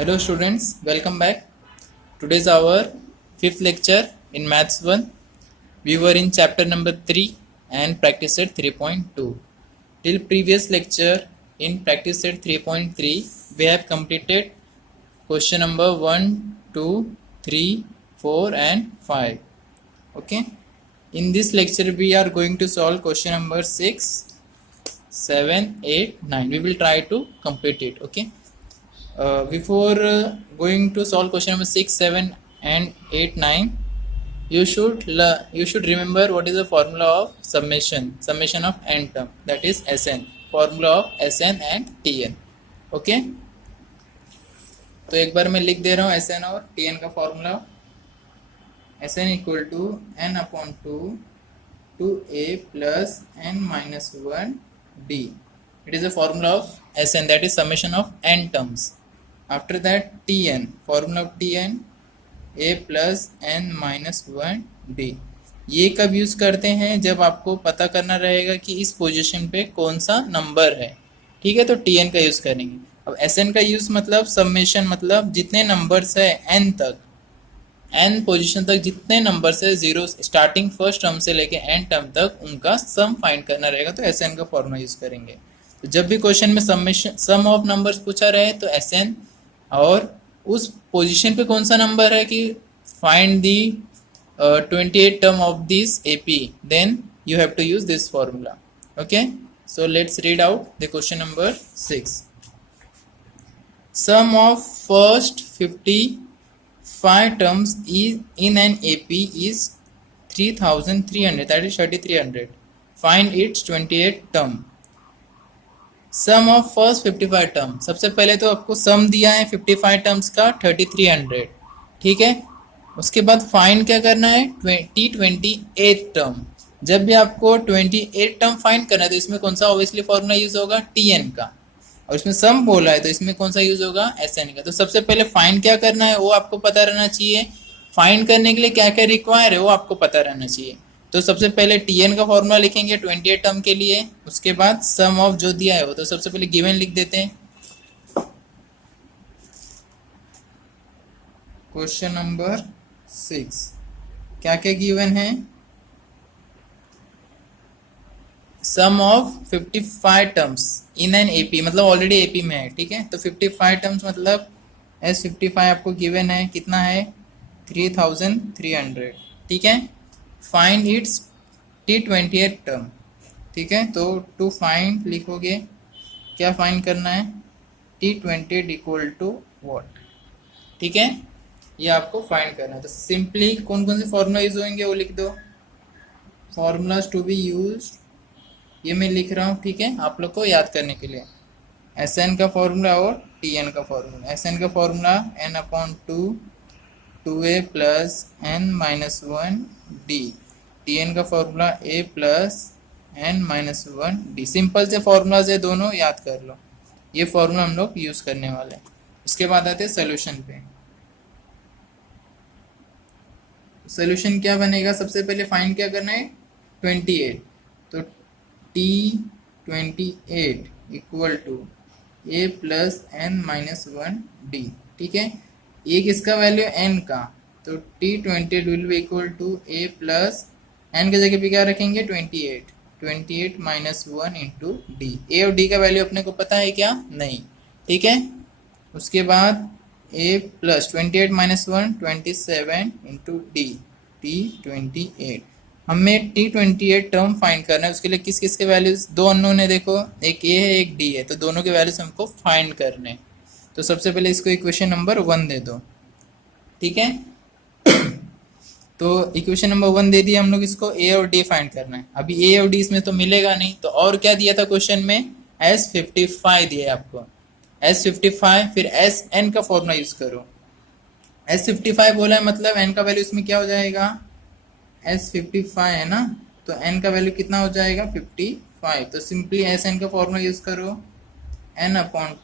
Hello students, welcome back. Today's our fifth lecture in Maths 1. We were in chapter number 3 and practice set 3.2. Till previous lecture in practice set 3.3 we have completed question number 1, 2, 3, 4 and 5. Okay. In this lecture we are going to solve question number 6, 7, 8, 9. We will try to complete it. Okay. Before going to solve question number 6, 7 and 8, 9, you should remember what is the formula of summation of n term, that is Sn, formula of Sn and Tn. Okay तो एक बार मैं लिख दे रहा हूँ Sn और Tn का formula. Sn equal to n upon 2 a plus n minus 1 d. It is the formula of Sn, that is summation of n terms. After that Tn, formula of Tn a plus n minus 1 d. ये कब use करते हैं? जब आपको पता करना रहेगा कि इस पोजीशन पे कौन सा नंबर है. ठीक है, तो Tn का यूज करेंगे. अब Sn का यूज मतलब समेशन, मतलब जितने नंबर्स है n तक, n पोजीशन तक जितने नंबर्स है, जीरो स्टार्टिंग फर्स्ट टर्म से लेके n टर्म तक, उनका सम फाइंड करना रहेगा, तो Sn का फॉर्मूला यूज करेंगे. तो जब भी क्वेश्चन में सम ऑफ नंबर्स पूछा रहे तो Sn, और उस पोजीशन पे कौन सा नंबर है कि find the 28 term of this AP, then you have to use this formula. Okay, so let's read out the question number 6. Sum of first 55 terms in an AP is 3300, that is 3300. Find its 28 term. Sum of first 55 term. सबसे पहले तो आपको सम दिया है 55 terms का 3300. ठीक है, उसके बाद फाइंड क्या करना है? 28 टर्म. जब भी आपको 28 टर्म फाइंड करना है तो इसमें कौन सा ऑब्वियसली फॉर्मूला यूज होगा? Tn का. और इसमें सम बोला है तो इसमें कौन सा यूज होगा? Sn का. तो सबसे पहले फाइंड क्या करना है वो आपको पता रहना चाहिए. फाइंड करने के लिए क्या क्या रिक्वायर है वो आपको पता रहना चाहिए. तो सबसे पहले Tn का फॉर्मूला लिखेंगे 28 टर्म के लिए. उसके बाद सम ऑफ जो दिया है वो, तो सबसे पहले गिवन लिख देते हैं. क्वेश्चन नंबर 6 क्या क्या गिवन है? Sum of 55 terms in an AP, मतलब ऑलरेडी AP में है. ठीक है, तो 55 टर्म्स मतलब S55 आपको गिवन है. कितना है? 3300. ठीक है. Find its T28 term. ठीक है, तो टू फाइंड लिखोगे, क्या फाइंड करना है? T28 equal to what. ठीक है, ये आपको फाइंड करना है. तो सिंपली कौन कौन से फॉर्मूला यूज होंगे वो लिख दो. फॉर्मूलाज टू बी यूज, ये मैं लिख रहा हूँ. ठीक है, आप लोग को याद करने के लिए. Sn का फॉर्मूला और Tn का फॉर्मूला. Sn का formula n upon 2a plus n minus 1 d. Tn का formula a plus n minus 1 d. Simple से फॉर्मूलाज है दोनों, याद कर लो. ये फॉर्मूला हम लोग यूज करने वाले हैं. उसके बाद आते हैं सोल्यूशन पे. सोल्यूशन क्या बनेगा? सबसे पहले फाइंड क्या करना है? 28. तो T28 equal to a plus n minus 1 d. ठीक है, ये किसका वैल्यू? n का. तो T28 will be equal to a plus n के जगह पे क्या रखेंगे? 28 माइनस 1 इंटू डी. ए और डी का वैल्यू अपने को पता है क्या? नहीं. ठीक है, उसके बाद a plus 28 minus 1 27 into D. T28 हमें T28 टर्म फाइंड करना है. उसके लिए किस किस के वैल्यूज? दो अननोन है, देखो, एक a है एक d है, तो दोनों के वैल्यूज हमको फाइंड करने. तो सबसे पहले इसको इक्वेशन नंबर 1 दे दो. ठीक है, तो इक्वेशन नंबर 1 दे दिया हम लोग. इसको a और d फाइंड करना है. अभी a और d इसमें तो मिलेगा नहीं, तो और क्या दिया था क्वेश्चन में? S55 दिया है आपको. S55, फिर Sn का फॉर्मूला यूज करो. S55 बोला है मतलब n का वैल्यू इसमें क्या हो जाएगा? S55 है ना, तो n का वैल्यू कितना हो जाएगा? 55. तो सिंपली Sn का फॉर्मूला यूज करो. n upon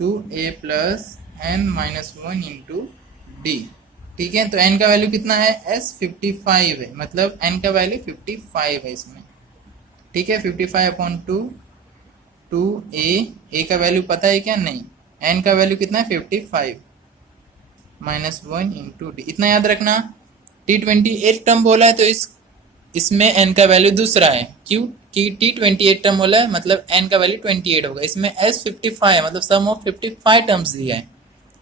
2a plus n minus 1 into d. ठीक है, तो n का वैल्यू कितना है? S55 है, मतलब n का वैल्यू 55 है इसमें. ठीक है, 55 अपॉन 2 a का वैल्यू पता है क्या? नहीं. एन का वैल्यू कितना है 55 -1 इंटू डी, इतना याद रखना। T28 टर्म बोला है तो इसमें n का वैल्यू दूसरा है, क्यों कि T28 टर्म बोला है मतलब n का वैल्यू 28 होगा। इसमें S55 है मतलब सम ऑफ 55 टर्म्स दिया है,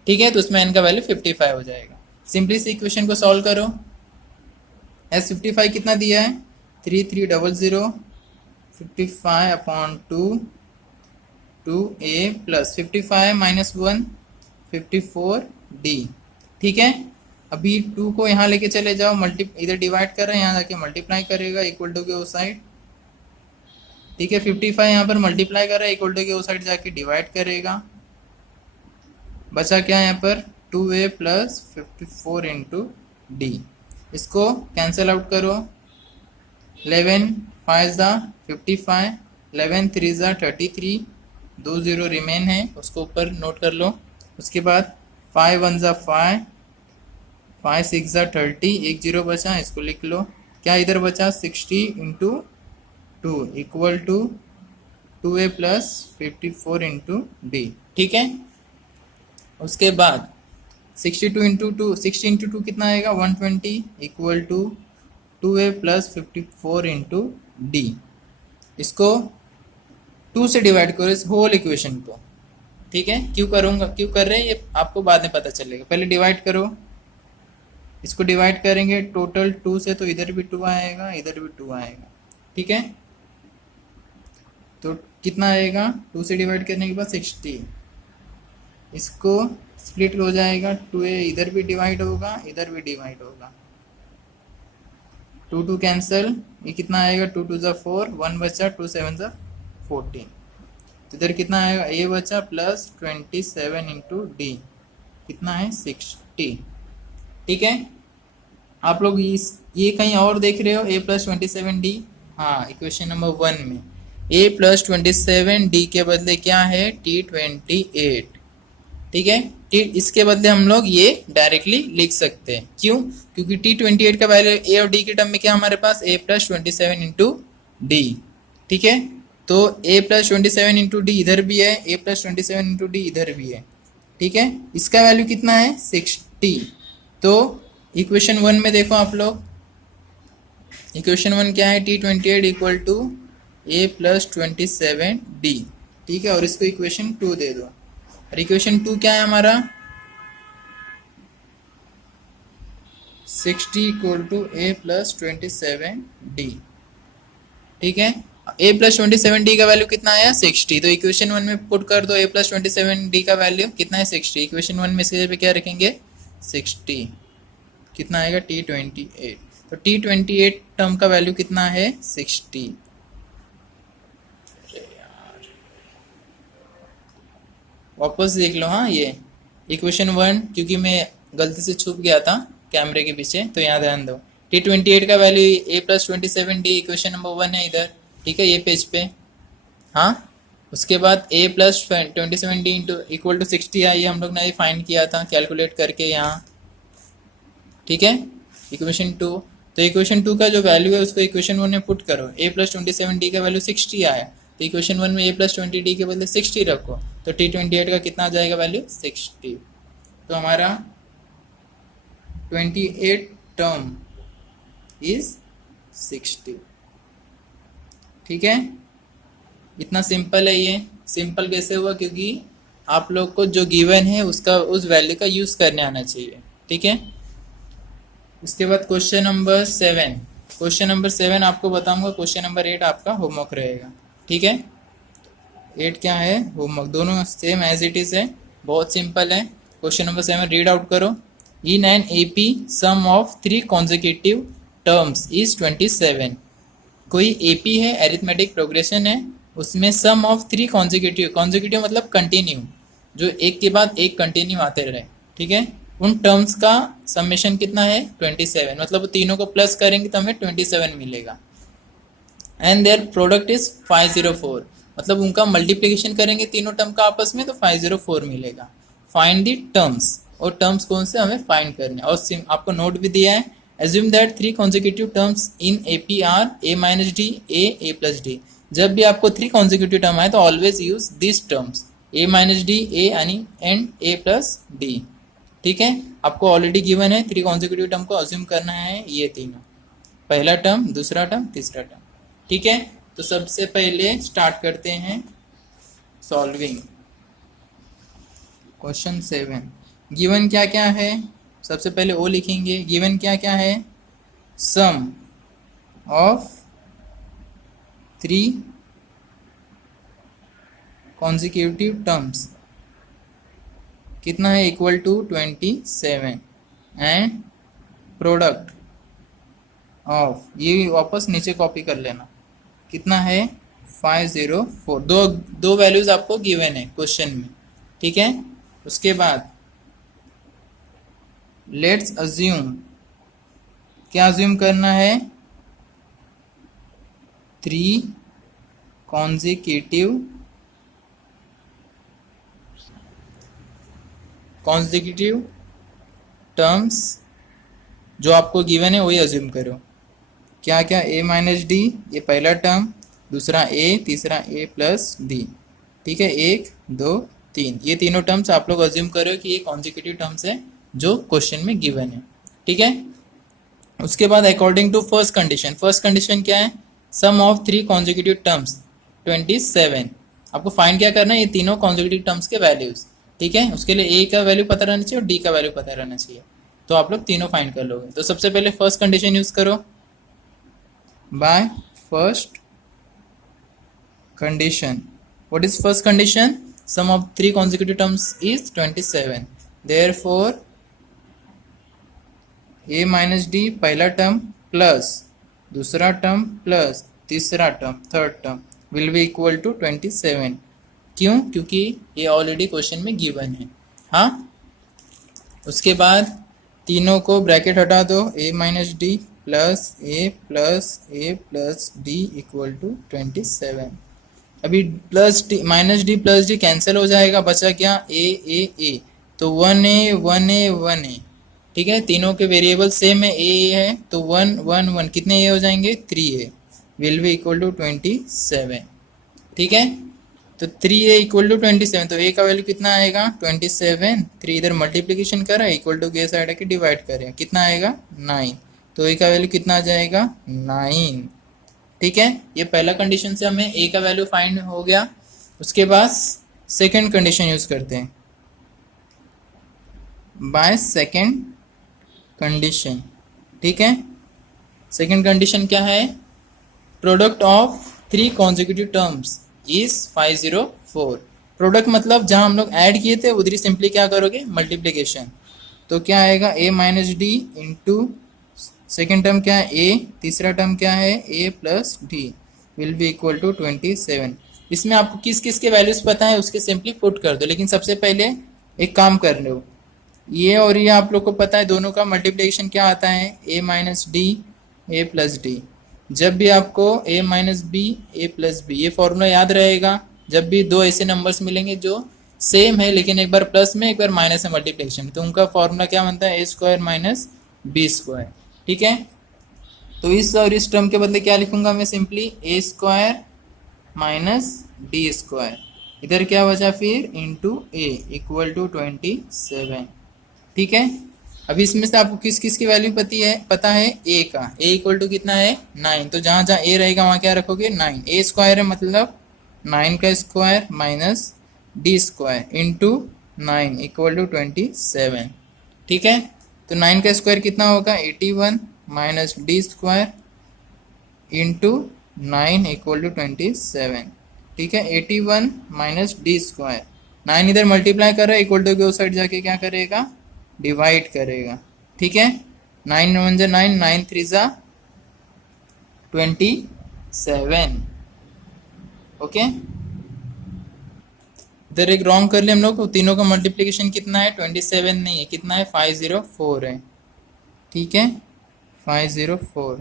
ठीक है, तो उसमें n का वैल्यू 55 हो जाएगा। सिंपली से इक्वेशन को सॉल्व करो। S55 कितना दिया है 3300 55/2 2a प्लस 55 -1 54d, ठीक है। अभी 2 को यहाँ लेके चले जाओ, इधर डिवाइड कर रहे हैं, यहाँ जाके मल्टीप्लाई करेगा इक्वल टू के उस साइड, ठीक है। 55 यहाँ पर मल्टीप्लाई कर रहा है, इक्वल टू के उस साइड जाके डिवाइड करेगा। बचा क्या यहाँ पर 2a प्लस 54 इंटू डी, इसको कैंसिल आउट करो। 11 5 ज़ा 55, 11 3 ज़ा 33, 2 0 रिमेन है, उसको ऊपर नोट कर लो। उसके बाद 5 1 ज़ा 5, 5 6 ज़ा 30, 1 0 बचा, इसको लिख लो। क्या इधर बचा 60 into 2 equal to 2a plus 54 into d, ठीक है। उसके बाद 62 इंटू 2, 60 इंटू 2 कितना आएगा 120 equal to 2a plus 54 into d. इसको 2 से डिवाइड करो इस होल इक्वेशन को, ठीक है। क्यों कर रहे हैं ये आपको बाद में पता चलेगा, पहले डिवाइड करो। इसको डिवाइड करेंगे टोटल 2 से तो इधर भी 2 आएगा, इधर भी 2 आएगा, ठीक है। तो कितना आएगा 2 से डिवाइड करने के बाद 60, इसको स्प्लिट हो जाएगा 2a, इधर भी डिवाइड होगा, इधर भी डिवाइड होगा, 2 2 कैंसिल, ये कितना आएगा 2 2 ज़ा 4, 1 बचा, 2 7 ज़ा 14, तो इधर कितना आएगा a बचा प्लस 27 इंटू डी, कितना है 60, ठीक है। आप लोग ये कहीं और देख रहे हो a प्लस 27d, हाँ इक्वेशन नंबर 1 में a प्लस 27d के बदले क्या है T28, ठीक है। इसके बदले हम लोग ये डायरेक्टली लिख सकते हैं, क्यों, क्योंकि T28 का वैल्यू a और d के टर्म में क्या हमारे पास a प्लस 27 इंटू डी, ठीक है। तो a प्लस 27 इंटू डी इधर भी है, a प्लस 27 इंटू डी इधर भी है, ठीक है। इसका वैल्यू कितना है 60। तो इक्वेशन 1 में देखो आप लोग, इक्वेशन 1 क्या है T28 equal to a plus 27d, ठीक है। और इसको इक्वेशन 2 दे दो, और इक्वेशन 2 क्या है हमारा 60 equal to a plus 27d, ठीक है। a प्लस 27d का वैल्यू कितना आया 60, तो इक्वेशन 1 में पुट कर दो a प्लस 27d का वैल्यू कितना है 60, इक्वेशन 1 में इसके पे क्या रखेंगे 60, कितना आएगा T28, तो T28 टर्म का वैल्यू कितना है 60। वापस देख लो, हाँ ये इक्वेशन 1, क्योंकि मैं गलती से छुप गया था कैमरे के पीछे, तो यहाँ ध्यान दो। T28 का value a plus 27d equation number 1 है इधर, ठीक है, ये पेज पे, हाँ। उसके बाद a plus 27d into equal to 60 है, ये हम लोग ने फाइंड किया था कैलकुलेट करके यहाँ, ठीक है। इक्वेशन 2, तो इक्वेशन 2 का जो वैल्यू है उसको इक्वेशन 1 में पुट करो। a प्लस 27d का वैल्यू 60 आया, तो इक्वेशन 1 में a प्लस 20d के बदले 60 रखो, तो T28 का कितना आ जाएगा वैल्यू 60। तो हमारा 28 टर्म इज 60, ठीक है। इतना सिंपल है ये। सिंपल कैसे हुआ, क्योंकि आप लोग को जो गिवन है उसका उस वैल्यू का यूज करने आना चाहिए, ठीक है। उसके बाद क्वेश्चन नंबर 7, क्वेश्चन नंबर 7 आपको बताऊंगा, क्वेश्चन नंबर 8 आपका होमवर्क रहेगा, ठीक है। 8 क्या है होमवर्क, दोनों सेम एज इट इज है, बहुत सिंपल है। क्वेश्चन नंबर 7 रीड आउट करो। In an AP sum of 3 consecutive terms is 27। कोई AP है, एरिथमेटिक प्रोग्रेशन है, उसमें सम ऑफ 3 कॉन्जिक्यूटिव मतलब कंटिन्यू, जो एक के बाद एक कंटिन्यू आते रहे, ठीक है। उन टर्म्स का समेशन कितना है 27, मतलब तीनों को प्लस करेंगे तो हमें 27 मिलेगा। एंड देयर प्रोडक्ट इज 504, मतलब उनका मल्टीप्लिकेशन करेंगे तीनों टर्म का आपस में तो 504 मिलेगा। फाइंड दी टर्म्स, और टर्म्स कौन से हमें फाइंड करने, और आपको नोट भी दिया है। Assume that 3 consecutive terms in AP are a minus d a plus d। जब भी आपको 3 कॉन्जिक्यूटिव टर्म आए तो always use this terms, A minus d ए आणि एंड ए प्लस डी। ठीक है, आपको ऑलरेडी गिवन है 3 कॉन्जिक्यूटिव टर्म को अज्यूम करना है, ये तीनों, पहला टर्म, दूसरा टर्म, तीसरा टर्म। ठीक है, तो सबसे पहले स्टार्ट करते हैं सॉल्विंग। क्वेश्चन 7, गिवन क्या क्या है, सबसे पहले ओ लिखेंगे। गिवन क्या क्या है, सम ऑफ 3 कॉन्जिक्यूटिव टर्म्स कितना है, equal to 27 and product of, ये वापस नीचे कॉपी कर लेना, कितना है 504। दो वैल्यूज आपको गिवन है क्वेश्चन में। ठीक है, उसके बाद लेट्स अज्यूम, क्या अज्यूम करना है, 3 कॉन्जिक्यूटिव टर्म्स जो आपको गिवन है वही अज्यूम करो। क्या क्या, ए माइनस डी, ये पहला टर्म, दूसरा ए, तीसरा ए प्लस डी। ठीक है, 1 2 3, ये तीनों टर्म्स आप लोग अज्यूम करो कि ये कॉन्जिक्यूटिव टर्म्स है जो क्वेश्चन में गिवन है। ठीक है, उसके बाद according to first condition, first condition क्या है, सम ऑफ 3 कॉन्जिक्यूटिव टर्म्स 27। आपको फाइंड क्या करना है, ये तीनों कॉन्जिक्यूटिव टर्म्स के वैल्यूज। ठीक है, उसके लिए ए का वैल्यू पता रहना चाहिए और डी का वैल्यू पता रहना चाहिए, तो आप लोग तीनों फाइंड कर लोगे। तो सबसे पहले फर्स्ट कंडीशन यूज करो, by first condition. What is first condition, sum of 3 consecutive terms is 27, therefore a minus d पहला टर्म प्लस दूसरा टर्म प्लस तीसरा term, third term, will be equal to 27। क्यों, क्योंकि ये ऑलरेडी क्वेश्चन में given है। हाँ, उसके बाद तीनों को ब्रैकेट हटा दो, a minus d plus a plus d equal to 27। अभी plus d minus d plus d cancel हो जाएगा, बचा क्या, ए, तो 1a 1a 1a। ठीक है, तीनों के वेरिएबल सेम है, ए है, तो 1 1 1, कितने ए हो जाएंगे, 3a, will be equal to 27। ठीक है, तो 3a इक्वल टू 27, तो a का वैल्यू कितना आएगा, 27। 3 इधर मल्टीप्लीकेशन करा, इक्वल टू के साइड आके डिवाइड करें, कितना आएगा 9, तो a का वैल्यू कितना आ जाएगा 9। ठीक है, ये पहला कंडीशन से हमें a का वैल्यू फाइंड हो गया। उसके बाद सेकंड कंडीशन यूज करते हैं, बाय सेकंड कंडीशन। ठीक है, सेकंड कंडीशन क्या है, product of 3 consecutive terms is 504। Product मतलब जहां हम लोग ऐड किए थे उधर ही सिंपली क्या करोगे, मल्टीप्लीकेशन। तो क्या आएगा, a minus d into second term क्या है ए, तीसरा टर्म क्या है a plus d, will be equal to 27। इसमें आपको किस किस के वैल्यूज पता है उसके सिंपली पुट कर दो, लेकिन सबसे पहले एक काम कर लो, ये और ये आप लोग को पता है दोनों का मल्टीप्लिकेशन क्या आता है, a minus d a plus d. जब भी आपको a minus b a plus b, ये फॉर्मूला याद रहेगा। जब भी दो ऐसे नंबर्स मिलेंगे जो सेम है लेकिन एक बार प्लस में एक बार माइनस में मल्टीप्लिकेशन, तो उनका फॉर्मूला क्या बनता है, ए स्क्वायर माइनस बी स्क्वायर। ठीक है, तो इस और इस टर्म के बदले क्या लिखूंगा मैं, सिंपली ए स्क्वायर माइनस डी स्क्वायर, इधर क्या बचा फिर इंटू ए इक्वल टू 27। ठीक है, अभी इसमें से आपको किस किस की वैल्यू पता है, ए का, ए इक्वल टू कितना है 9, तो जहाँ जहाँ ए रहेगा वहाँ क्या रखोगे 9। ए स्क्वायर है मतलब 9 का square minus d square into 9 equal to 27। ठीक है, तो 9 का स्क्वायर कितना होगा 81 minus d square into 9 equal to 27। ठीक है, 81 माइनस डी स्क्वायर, 9 इधर मल्टीप्लाई कर रहा है, इक्वल टू के उस साइड जाके क्या करेगा, डिवाइड करेगा। ठीक है, 9 1 जा 9, 9 3 जा 27। ओके, इधर एक रॉन्ग कर लिया हम लोग, तो तीनों का मल्टीप्लिकेशन कितना है 27 नहीं है, कितना है 504 है। ठीक है, 504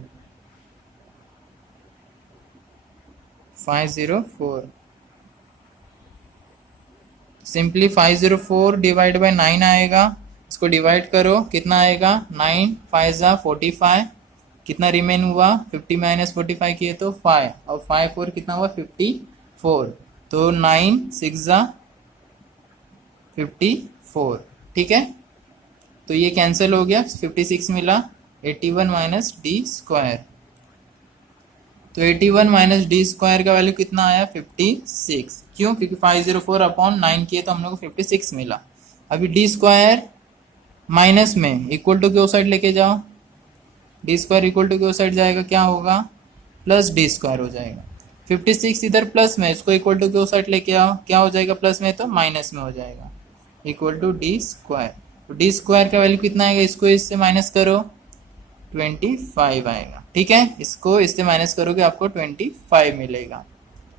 सिंपली 504 डिवाइड बाय 9 आएगा, इसको डिवाइड करो, कितना आएगा 9 5 जा 45, कितना रिमेन हुआ 50 माइनस 45 किए तो 5, और 5 4 कितना हुआ 54, तो 9 6 जा 54। ठीक है, तो ये कैंसिल हो गया, 56 मिला, 81 माइनस डी स्क्वायर। तो 81 माइनस डी स्क्वायर का वैल्यू कितना आया 56। क्यों? क्योंकि 504 अपॉन 9 किए तो हम लोग को 56 मिला। अभी डी स्क्वायर माइनस में इक्वल टू की साइड लेके जाओ, डी स्क्वायर इक्वल टू की साइड जाएगा, क्या होगा प्लस डी स्क्वायर हो जाएगा। 56 इधर प्लस में, इसको इक्वल टू की साइड लेके आओ, क्या हो जाएगा प्लस में तो माइनस में हो जाएगा, इक्वल टू डी स्क्वायर। तो डी स्क्वायर का वैल्यू कितना आएगा, इसको इससे माइनस करो 25 आएगा। ठीक है, इसको इससे माइनस करोगे आपको 25 मिलेगा।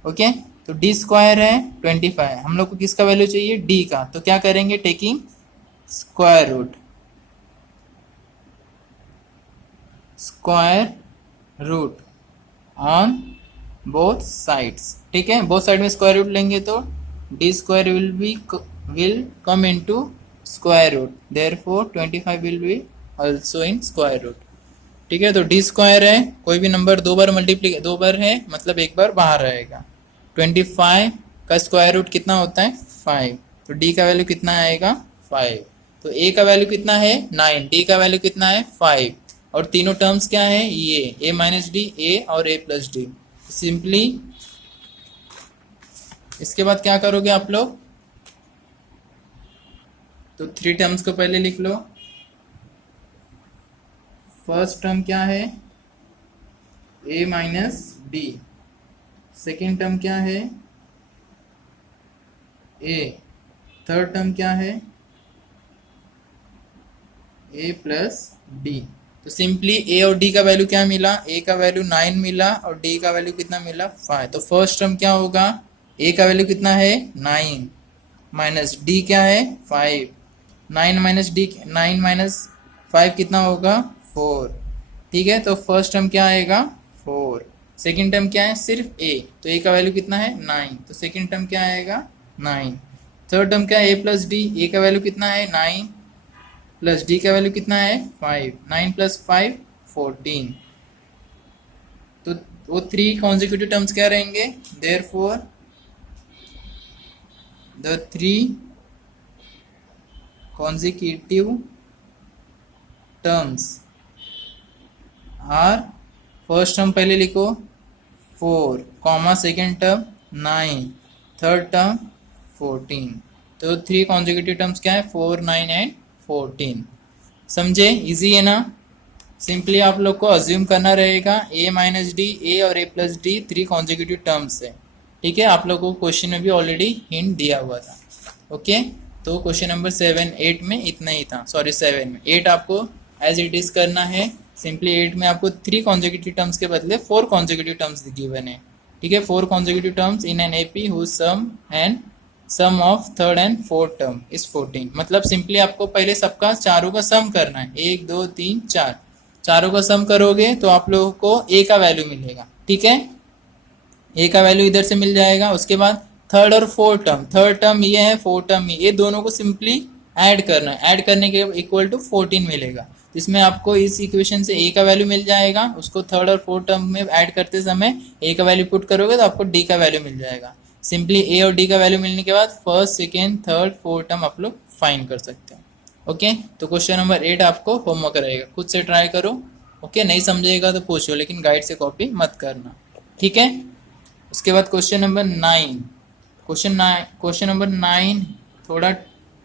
ओके, तो डी स्क्वायर है 25, हम लोग को किसका वैल्यू चाहिए डी का, तो क्या करेंगे taking square root on both sides. ठीक है, बोथ साइड में स्क्वायर रूट लेंगे तो d square will come into square root, therefore 25 will be also in square root. ठीक है, तो डी स्क्वायर है, कोई भी नंबर दो बार है मतलब एक बार बाहर रहेगा। 25 का स्क्वायर रूट कितना होता है 5, तो डी का वैल्यू कितना आएगा 5। तो ए का वैल्यू कितना है 9, डी का वैल्यू कितना है 5, और तीनों टर्म्स क्या है ये ए माइनस डी, ए और ए प्लस डी। सिंपली इसके बाद क्या करोगे आप लोग, तो 3 टर्म्स को पहले लिख लो। फर्स्ट टर्म क्या है a minus D, second term क्या है a, थर्ड टर्म क्या है a प्लस डी। तो सिंपली a और d का वैल्यू क्या मिला, a का वैल्यू 9 मिला और d का वैल्यू कितना मिला 5। तो फर्स्ट टर्म क्या होगा, a का वैल्यू कितना है 9 माइनस d क्या है 5, 9 माइनस डी, 9 माइनस 5 कितना होगा 4। ठीक है, तो फर्स्ट टर्म क्या आएगा 4, सेकेंड टर्म क्या है सिर्फ a, तो a का वैल्यू कितना है 9, तो सेकेंड टर्म क्या आएगा 9। थर्ड टर्म क्या है a प्लस डी, a का वैल्यू कितना है 9 प्लस डी का वैल्यू कितना है 5, 9 प्लस 5 14। तो वो 3 कॉन्जिक्यूटिव टर्म्स क्या रहेंगे, therefore the 3 consecutive terms are, first term पहले लिखो 4 comma second term 9, third term 14। तो 3 कॉन्जिक्यूटिव टर्म्स क्या है 4, 9 एंड 14। समझे, इजी है ना। सिंपली आप लोग को अज्यूम करना रहेगा a माइनस डी, a और a plus D 3 consecutive terms है। ठीक है, आप लोगों को क्वेश्चन में भी ऑलरेडी हिंट दिया हुआ था। ओके, तो क्वेश्चन नंबर 7 8 में इतना ही था, सॉरी 7 में, 8 आपको एज इट इज करना है। सिंपली 8 में आपको 3 कॉन्जिक्यूटिव टर्म्स के बदले 4 कॉन्जिक्यूटिव टर्म्स गिवन है। ठीक है, 4 consecutive terms in an AP whose sum of third and fourth term is 14। मतलब सिंपली आपको पहले सबका चारों का सम करना है, 1 2 3 4, चारों का सम करोगे तो आप लोगों को a का वैल्यू मिलेगा। ठीक है, a का वैल्यू इधर से मिल जाएगा। उसके बाद थर्ड और फोर्थ टर्म, थर्ड टर्म ये है, फोर्थ टर्म ये दोनों को सिंपली ऐड करना है, ऐड करने के इक्वल टू 14 मिलेगा। इसमें आपको इस इक्वेशन से a का वैल्यू मिल जाएगा, उसको थर्ड और फोर्थ टर्म में ऐड करते समय a का वैल्यू पुट करोगे तो आपको d का वैल्यू मिल जाएगा। सिंपली a और d का वैल्यू मिलने के बाद first second third fourth term आप लोग फाइंड कर सकते हो। ओके, तो क्वेश्चन नंबर 8 आपको होमवर्क रहेगा, खुद से ट्राई करो। ओके, नहीं समझेगा तो पूछो, लेकिन गाइड से कॉपी मत करना। ठीक है, उसके बाद क्वेश्चन नंबर 9, क्वेश्चन नंबर 9 थोड़ा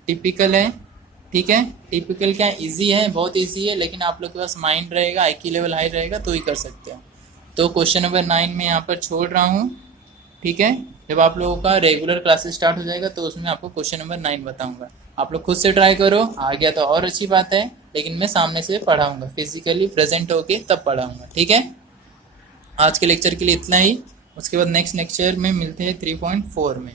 टिपिकल है। ठीक है, टिपिकल क्या इजी है, बहुत इजी है, लेकिन आप लोग के पास माइंड रहेगा, आईक्यू लेवल हाई रहेगा तो ही कर सकते हो। तो क्वेश्चन नंबर 9 में यहाँ पर छोड़ रहा हूँ। ठीक है, जब आप लोगों का रेगुलर क्लासेस स्टार्ट हो जाएगा तो उसमें आपको क्वेश्चन नंबर 9 बताऊंगा। आप लोग खुद से ट्राई करो, आ गया तो और अच्छी बात है, लेकिन मैं सामने से पढ़ाऊंगा, फिजिकली प्रेजेंट होके तब पढ़ाऊंगा। ठीक है, आज के लेक्चर के लिए इतना ही। उसके बाद नेक्स्ट लेक्चर में मिलते हैं 3.4 में।